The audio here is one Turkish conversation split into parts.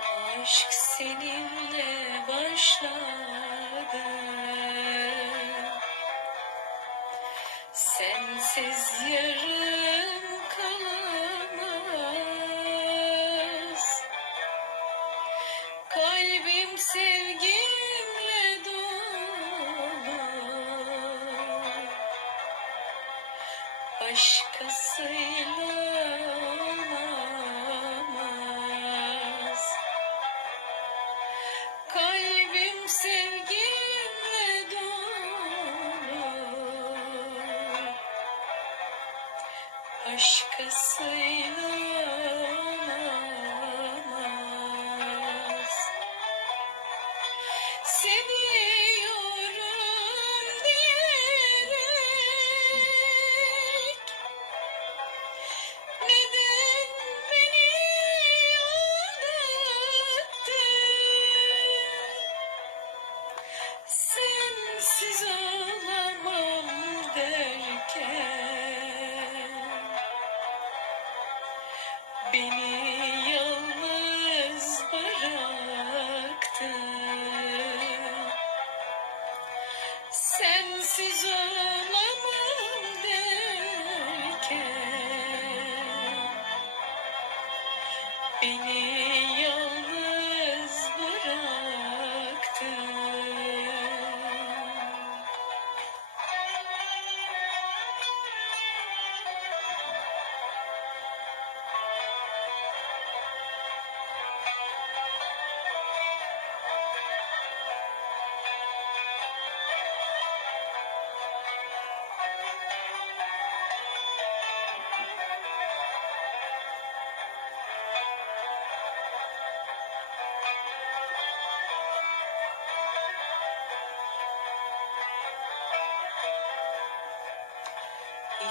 aşk seninle başladı. Sensiz yarım kalamaz. Kalbim sevginle dolu. Başkasıyla Başkasıyla Sensiz olamam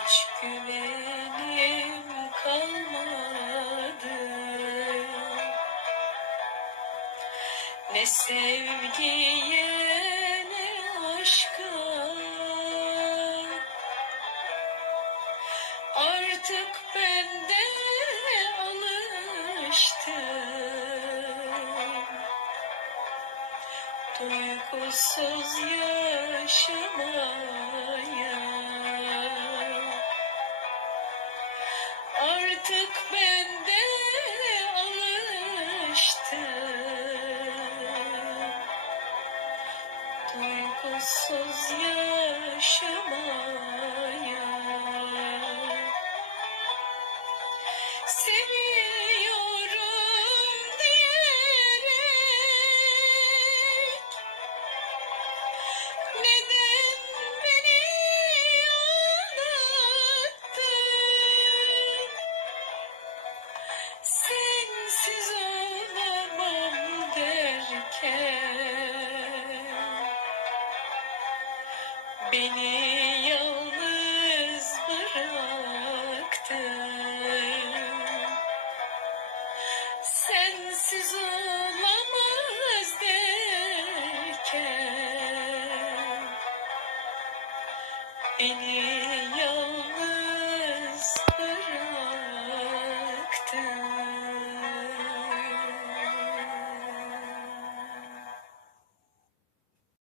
Hiç güvenim kalmadı. Ne sevgiye ne aşka. Artık ben de alıştım Duygusuz yaşamaya Artık ben de alıştım Duygusuz yaşamaya size demem derken beni yalnız bıraktın sensiz olamaz derken beni